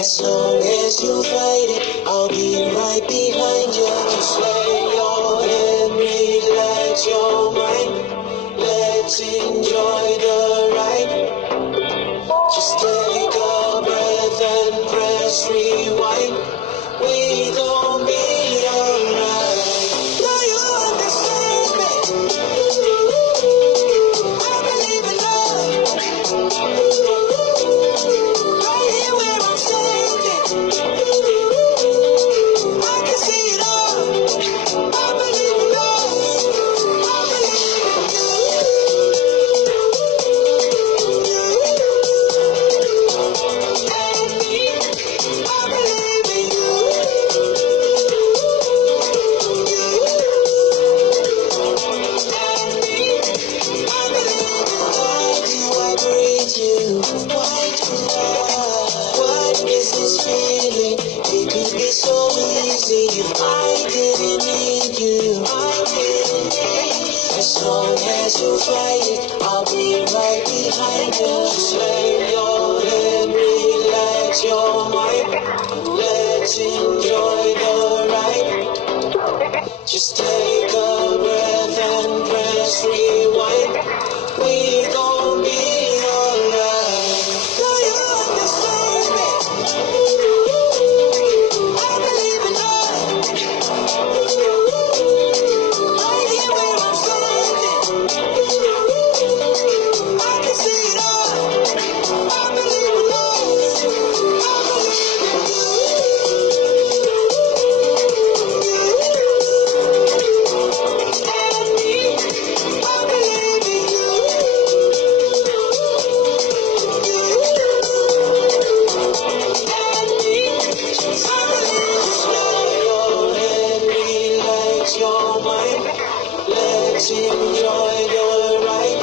As long as you fight it, I'll be right behind you. Just lay your head, relax your mind. Let's enjoy the ride. Just take a breath and press rewind. We gon' be alright. Do you understand me? I believe in love. Right here where I'm standing, I can see it all. I believe in love. I believe in you. I believe in why do I breathe you? Why do I? What is this feeling? It could be so easy if I didn't need you. I didn't need you. As long as you fight it, I'll be right behind you. Just lay your head, relax your mind. Let's enjoy the ride. Just take a breath and press rewind. We gon' be alright. Do you understand me? I believe in love. Right here where I'm standing, I can see it all. I believe in love. I believe in I believe in relax your mind. Let's enjoy the ride.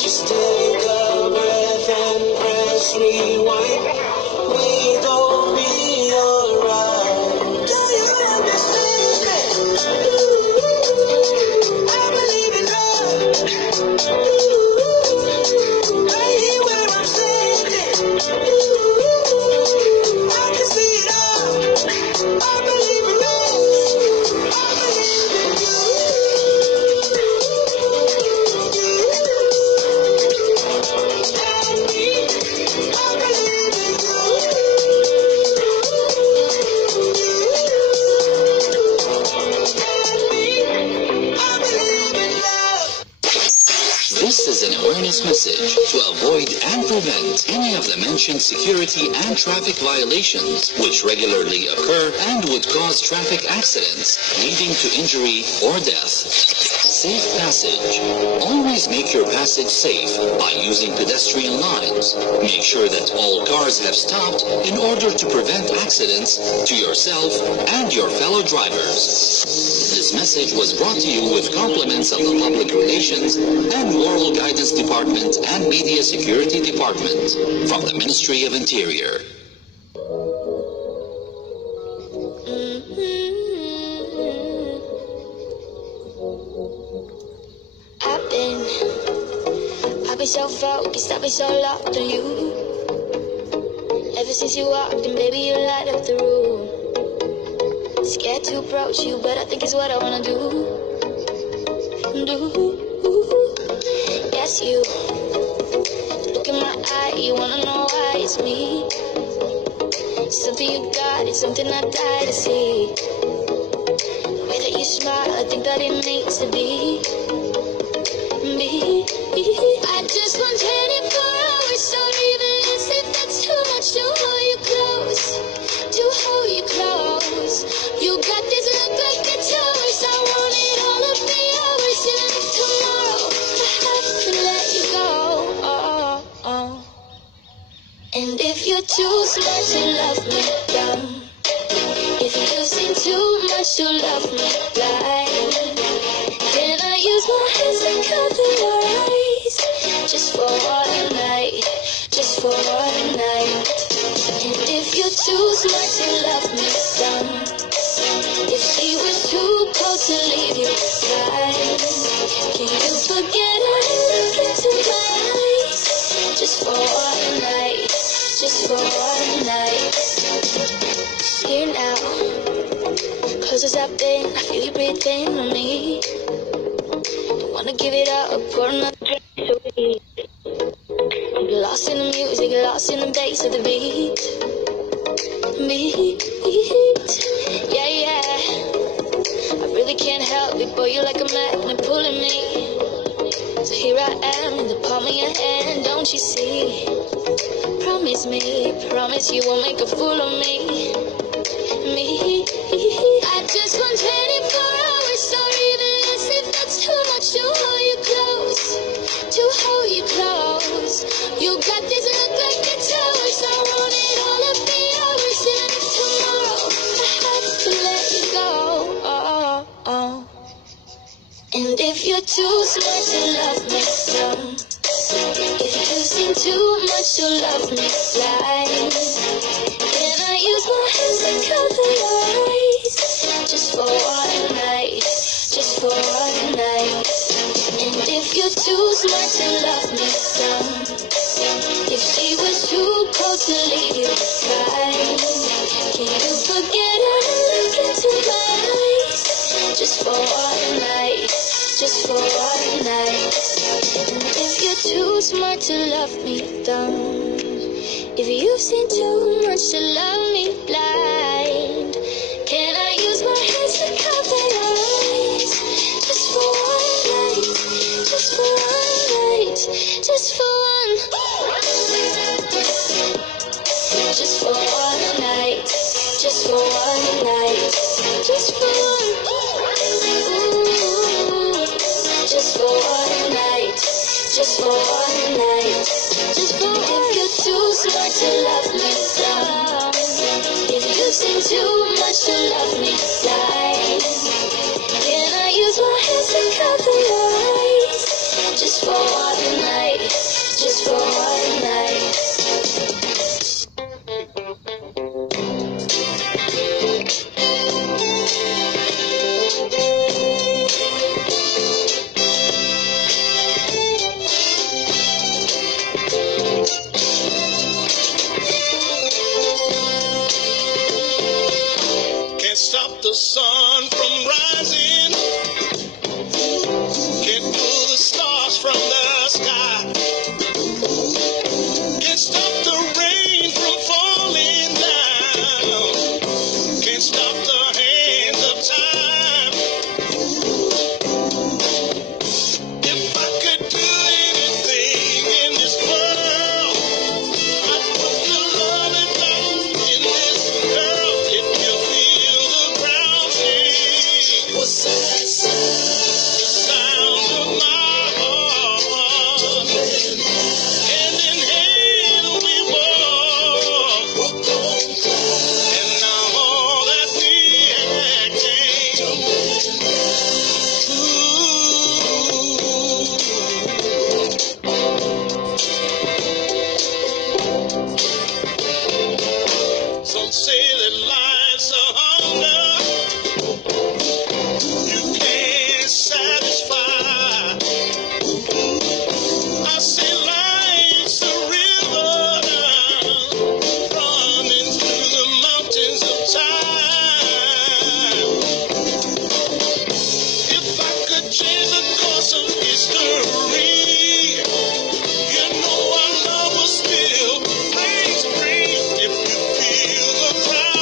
Just take a breath and press rewind. We gon' be alright. Do you understand me? I believe in love. Right here where I'm standing, I can see it all. I believe in love. I believe in you. And me, I believe in you. And me, I believe in love. This is an awareness message to avoid and prevent any of the mentioned security and traffic violations which regularly occur and would cause traffic accidents leading to injury or death. Safe passage. Always make your passage safe by using pedestrian lines. Make sure that all cars have stopped in order to prevent accidents to yourself and your fellow drivers. This message was brought to you with compliments of the Public Relations and Moral Guidance Department and Media Security Department from the Ministry of Interior. I've been so focused, I've been so locked on you. Ever since you walked in, baby, you light up the room. Scared to approach you, but I think it's what I wanna do. Yes, you look in my eye, you wanna know why it's me. Something you got, it's something I die to see. The way that you smile, I think that it needs to be me. I just want 24 hours, don't even ask if that's too much to hold you close, to hold you close. You got this look like a tourist, I want it all to be yours. And if tomorrow I have to let you go, and if you're too smart to love me dumb, if you've seen too much to love me blind, can I use my hands to cover your eyes? Just for one night, just for one night. And if you're too smart to love me some, if she was too cold to leave your side, can you forget I look into my eyes? Just for one night, just for one night. Here now, close as I've been, I feel you breathing on me. Don't wanna give it up, pour another drink so we lost in the music, lost in the bass of the beat. Yeah, yeah. I really can't help it, boy, you're like a magnet pulling me. So here I am in the palm of your hand, don't you see? Promise me, promise you won't make a fool of me. I just want 24 hours, or even less if that's too much to hold you close, to hold you close. You got this look like it's ours, I want it all of the hours, and if tomorrow I have to let you go. And if you're too smart to love me some, if you've seen too much to love me blind, can I use my hands to cover your eyes? Just for one night, just for one night. And if you're too smart to love me some, if she was too cold to leave you behind, can you forget her and look into my eyes? Just for one night, just for one night. And if you're too smart to love me dumb, if you've seen too much to love me blind, can I use my hands to cover your eyes? Just for one night, just for one night, just for one, just for one night, just for one night, just for one, ooh, just for one night, just for one night, just for one. If you're too smart to love me some, if you've seen too much to love me blind, can I use my hands to cover your eyes? Just for one night, just for one night. Stop the sun from rising, can't pull the stars from the sky, can't stop the rain from falling down, can't stop the hands of time. If I could do anything in this world, I'd put the love and life in this girl. If you feel the ground shake, what's that sound of my heart? Hand in hand we walk, and now all that we acting. Some say that life's a hunger you can't satisfy. I say life's a river running through the mountains of time. If I could change the course of history, you know our love will still reign supreme. If you feel the crowd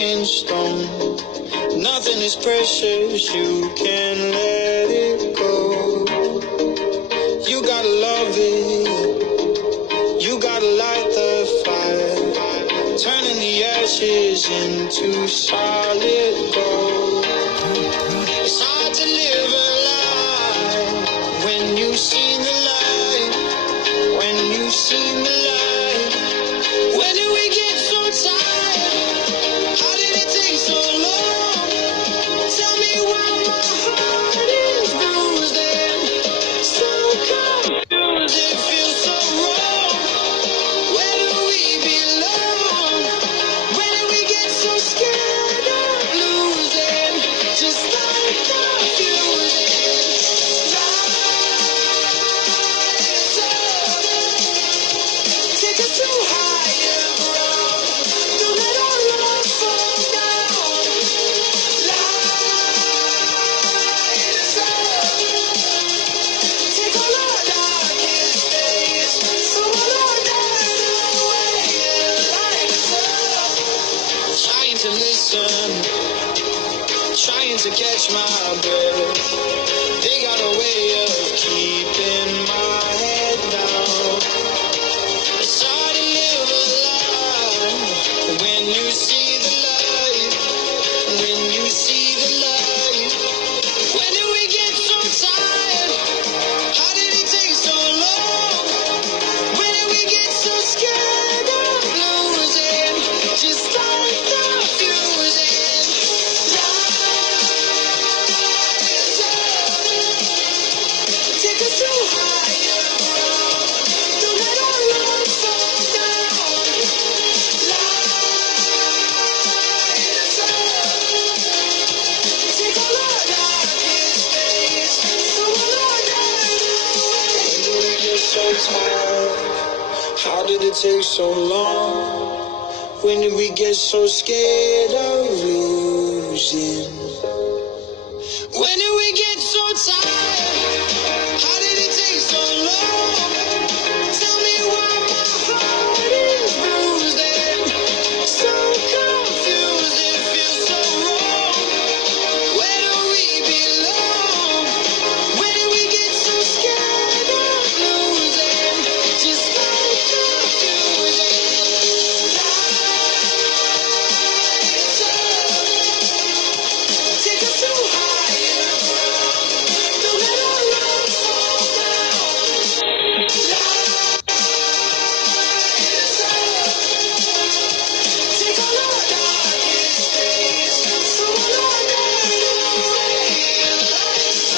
in stone. Nothing is precious, you can let it go. You gotta love it, you gotta light the fire, turning the ashes into solid gold. It's hard to live a life when you've seen the light, when you've seen the light. When did we get so tired? How did it take so long? Tell me why my heart is bruised and so confused. It feels so wrong. Where do we belong? When did we get so scared of losing? Just like confusing. Rise up, take us to higher ground. Don't let our love fall down. Light us up, take all our darkest days, throw all our doubt away and light us up. Trying to listen, trying to catch my breath. They got a way of keeping my head down. It's hard to live a life when you see the light, when you see the light. When did we get so tired? How did it take so long? When did we get so scared of losing? Just like confusing. Rise up, take us to higher ground. Don't let our love fall down. Light us up, take all our darkest days, throw all our doubt away. When did we get so tired? How did it take so long? When did we get so scared of losing? When did we get so tired? How did it take so long? Tell me why my heart is bruised and so confused. It feels so wrong. Where do we belong? When did we get so scared of losing? Just like confusing. Light us up, take us to higher ground. Don't let our love fall down. Light us up, take all our darkest days, throw all our doubt away and light us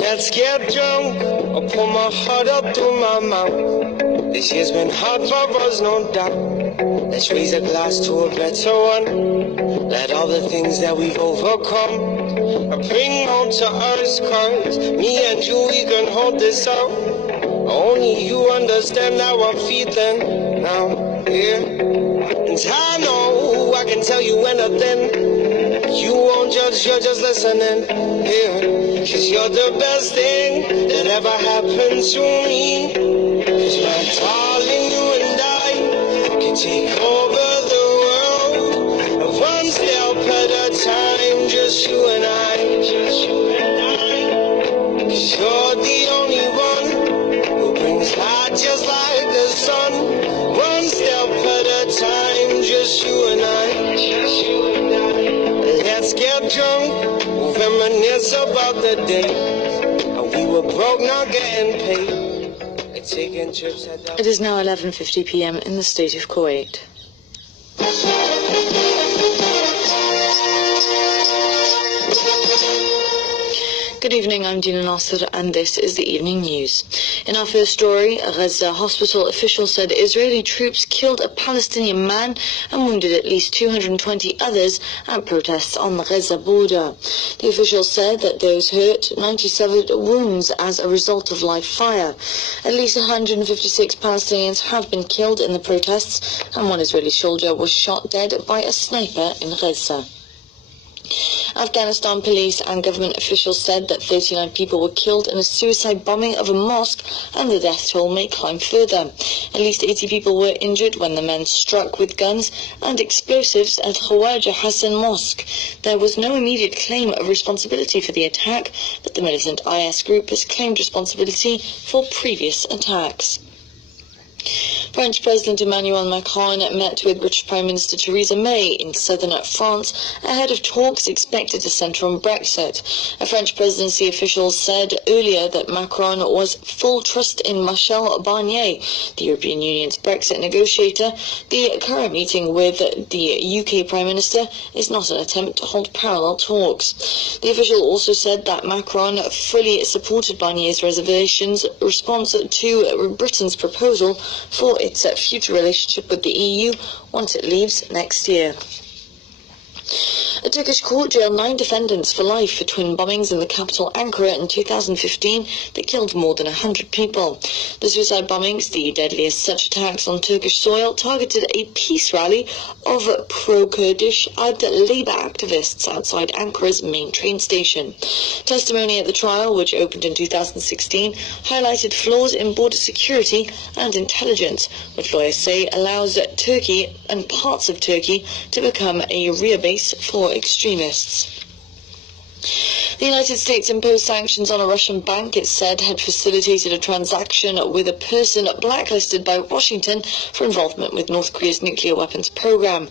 Let's get drunk. I'll pour my heart up through my mouth. This year's been hard for us, no doubt. Let's raise a glass to a better one. Let all the things that we've overcome bring home to us, cause me and you, we can hold this out. Only you understand how I'm feeling now, yeah. And I know I can tell you anything. You won't judge, you're just listening, yeah. Cause you're the best thing that ever happened to me. Cause my darling, you and I can take over the world, one step at a time, just you and I. Cause you're the only one who brings light just like the sun, one step at a time, just you and I. Let's get drunk, we'll reminisce about the day we were broke, not getting paid, like taking trips at the... It is now 11:50 p.m. in the state of Kuwait. Good evening, I'm Dina Nasser, and this is the evening news. In our first story, a Gaza hospital official said Israeli troops killed a Palestinian man and wounded at least 220 others at protests on the Gaza border. The official said that those hurt 97 wounds as a result of live fire. At least 156 Palestinians have been killed in the protests, and one Israeli soldier was shot dead by a sniper in Gaza. Afghanistan police and government officials said that 39 people were killed in a suicide bombing of a mosque, and the death toll may climb further. At least 80 people were injured when the men struck with guns and explosives at Khawaja Hassan Mosque. There was no immediate claim of responsibility for the attack, but the militant IS group has claimed responsibility for previous attacks. French President Emmanuel Macron met with British Prime Minister Theresa May in southern France ahead of talks expected to centre on Brexit. A French presidency official said earlier that Macron was full trust in Michel Barnier, the European Union's Brexit negotiator. The current meeting with the UK Prime Minister is not an attempt to hold parallel talks. The official also said that Macron fully supported Barnier's response to Britain's proposal for its future relationship with the EU once it leaves next year. A Turkish court jailed 9 defendants for life for twin bombings in the capital Ankara in 2015 that killed more than 100 people. The suicide bombings, the deadliest such attacks on Turkish soil, targeted a peace rally of pro-Kurdish and Labour activists outside Ankara's main train station. Testimony at the trial, which opened in 2016, highlighted flaws in border security and intelligence, which lawyers say allows Turkey and parts of Turkey to become a rear base for extremists. The United States imposed sanctions on a Russian bank it said had facilitated a transaction with a person blacklisted by Washington for involvement with North Korea's nuclear weapons program.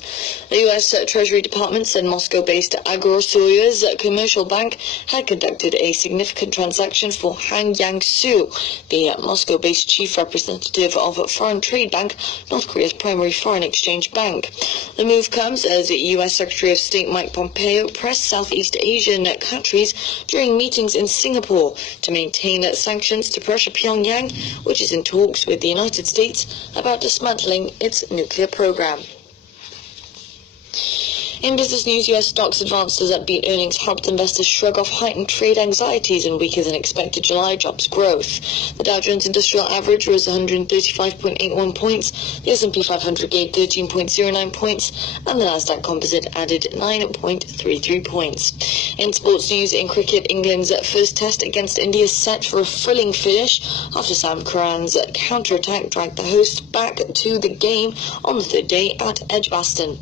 The U.S. Treasury Department said Moscow-based Agrosoyuz commercial bank had conducted a significant transaction for Han Yang-soo, the Moscow-based chief representative of Foreign Trade Bank, North Korea's primary foreign exchange bank. The move comes as U.S. Secretary of State Mike Pompeo pressed Southeast Asian countries during meetings in Singapore to maintain sanctions to pressure Pyongyang, which is in talks with the United States about dismantling its nuclear program. In business news, U.S. stocks advanced as upbeat earnings helped investors shrug off heightened trade anxieties and weaker than expected July jobs growth. The Dow Jones Industrial Average rose 135.81 points, the S&P 500 gained 13.09 points, and the Nasdaq Composite added 9.33 points. In sports news, in cricket, England's first test against India is set for a thrilling finish after Sam Curran's counter-attack dragged the host back to the game on the third day at Edgbaston.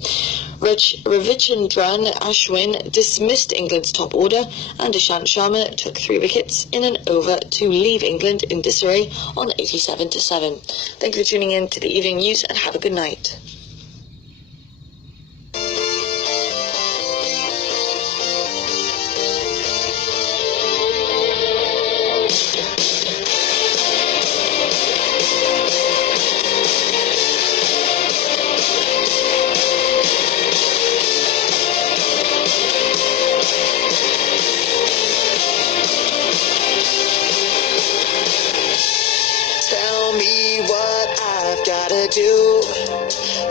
Ravichandran Ashwin dismissed England's top order, and Ishant Sharma took 3 wickets in an over to leave England in disarray on 87-7. Thank you for tuning in to the evening news, and have a good night.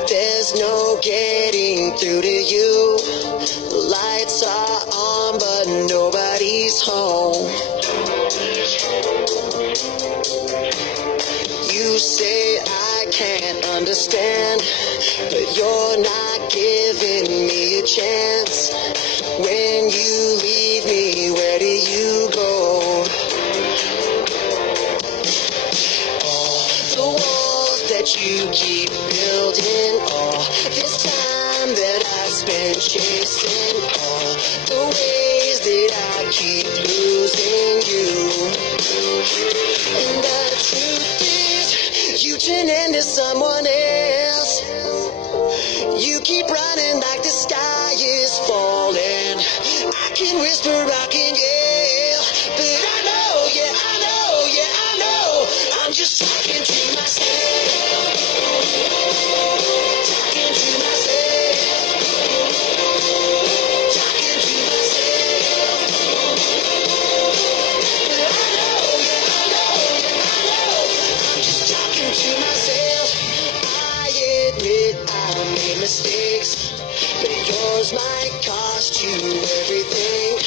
There's no getting through to you. The lights are on, but nobody's home. You say I can't understand, but you're not giving me a chance. When you leave me, where do you go? That you keep building, all this time that I spent chasing, all the ways that I keep losing you. And the truth is, you turn into someone else. You keep running like the sky is falling. I can whisper, I can yell, but I know, yeah, I know, yeah, I know, I'm just talking to myself. admit I made mistakes, but yours might cost you everything.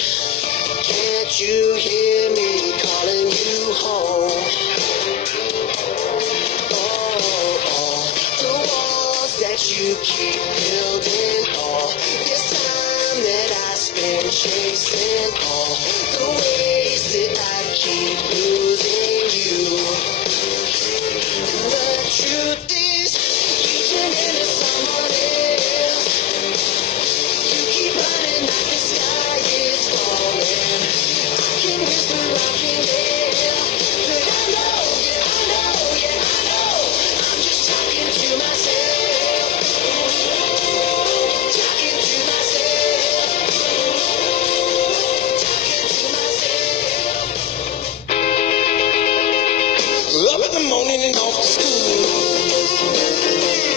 Can't you hear me calling you home? Oh, the walls that you keep building, all this time that I spend chasing, all the ways that I keep losing you. The truth is, you turn into someone else. You keep running like the sky is falling. I can whisper, I can yell, but I know, yeah, I know. I'm just talking to myself. Talking to myself. Talking to myself. Up in the morning and off to school.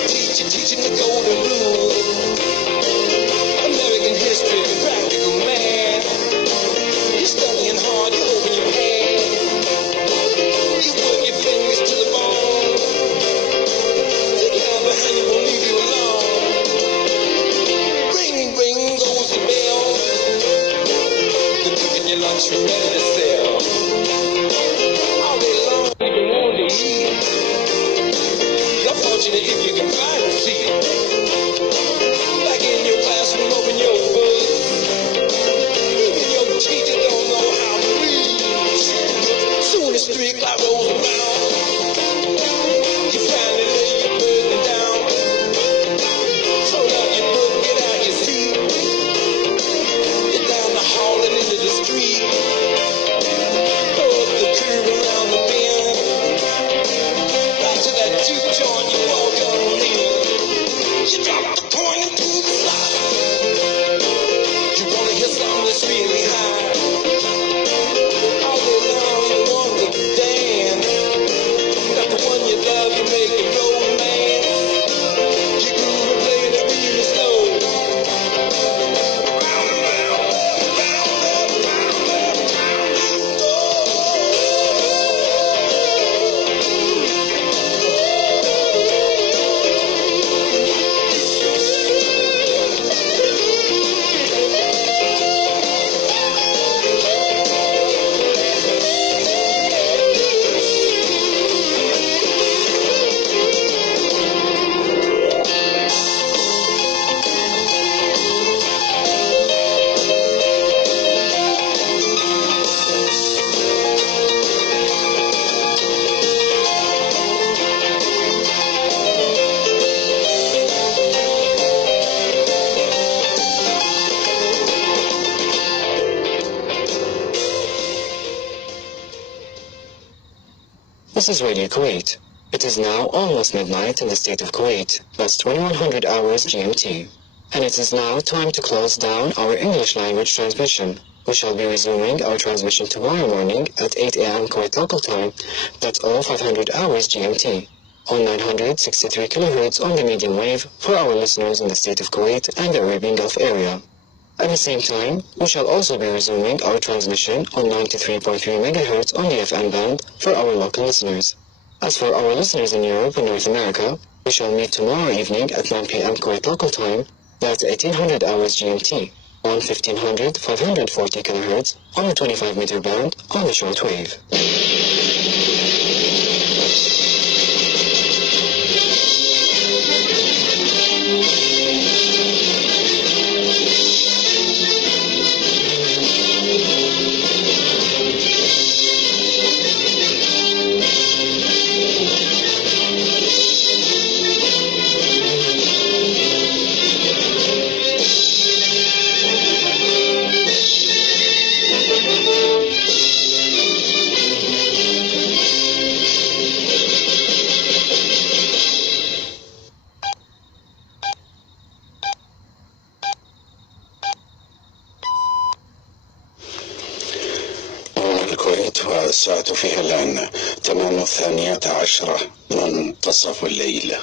Teaching the golden rule. American history, practical man. You're studying hard, you're hoping you can. You work your fingers to the bone. The guy behind you won't leave you alone. Ring, ring goes the bell. They're cooking your lunch, you're ready to sell. All day long, you don't want to eat. You're fortunate if you can find a seat. Back in your classroom, open your book. Even your teacher don't know how to read. Soon as 3 o'clock rolls around, you finally lay your burden down. Fold out your book, get out your seat. Get down the hall and into the street. Go up the curb around the bend. Right to that juke joint you walk on in. You drop the coin into the slot. You wanna hear something that's really high. All day long you want to dance. Got the one you love, you make it romance. You groove and play the really slow. Round and round, round up, round up, round up. This is Radio Kuwait. It is now almost midnight in the state of Kuwait. That's 2100 hours GMT. And it is now time to close down our English language transmission. We shall be resuming our transmission tomorrow morning at 8 a.m. Kuwait local time. That's all 500 hours GMT. On 963 kHz on the medium wave for our listeners in the state of Kuwait and the Arabian Gulf area. At the same time, we shall also be resuming our transmission on 93.3 MHz on the FM band for our local listeners. As for our listeners in Europe and North America, we shall meet tomorrow evening at 9 p.m. Kuwait local time, that's 1800 hours GMT, on 540 kHz on the 25-meter band on the short wave. الساعة فيها الآن 8:18 منتصف الليل.